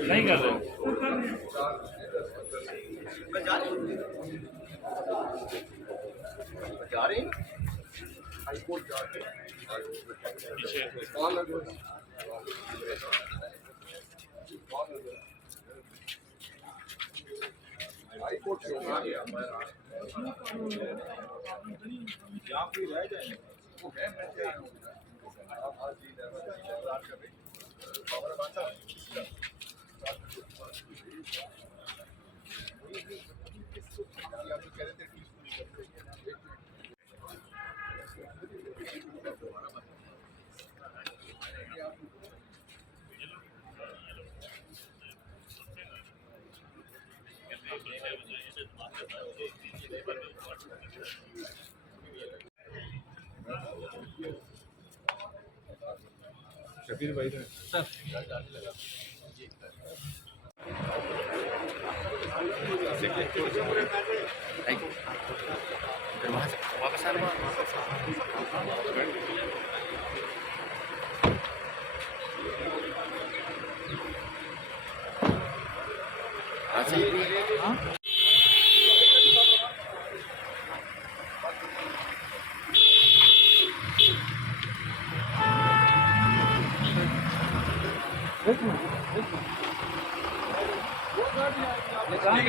नहीं कर रहे जा रहे हैं हाईकोर्ट जाके हाईकोर्ट से यहाँ पे रह जाएंगे वो है बाबर बात शबीर भाई सर वापस आने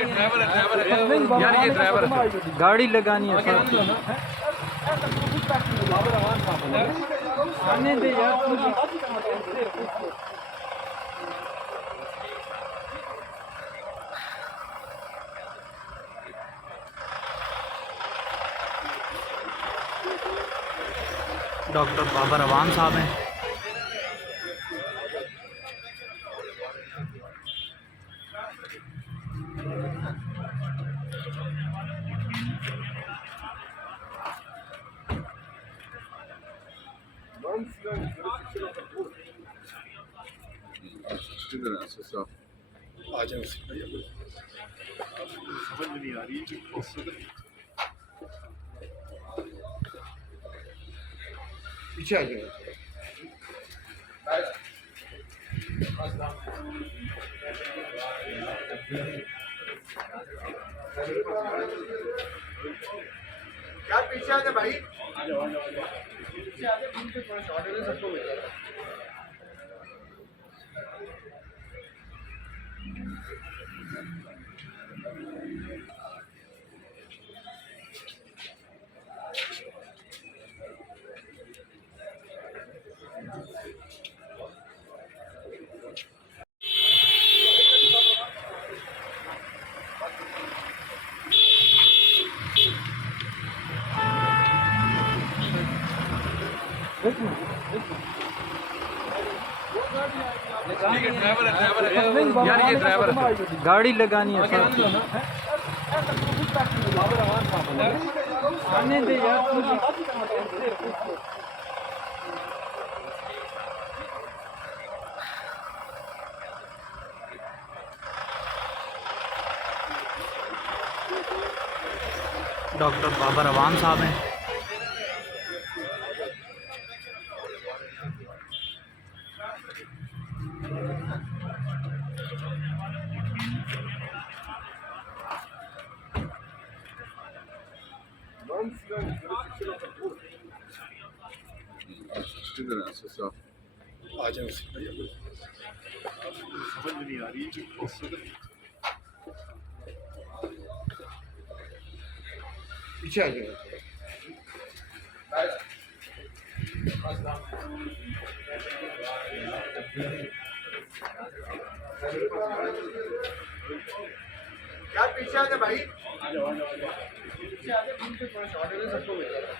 ड्राइवर यार ये ड्राइवर गाड़ी लगानी है सर आने दे यार डॉक्टर बाबर अवान साहब हैं। आ जाए समझ में नहीं आ रही है पीछे आ जाए क्या पीछे आ जाए भाई पीछे आ जाए थोड़ा शॉर्ट है सबको मिल जाएगा ड्राइवर यार ये ड्राइवर गाड़ी लगानी है सर आने दे यार डॉक्टर बाबर अवान साहब हैं। आ जाए समझ में नहीं आ रही है पीछे आ जाए क्या पीछे आ जाए भाई पीछे आ जाए थोड़ा शॉर्ट है सबको मिल जाएगा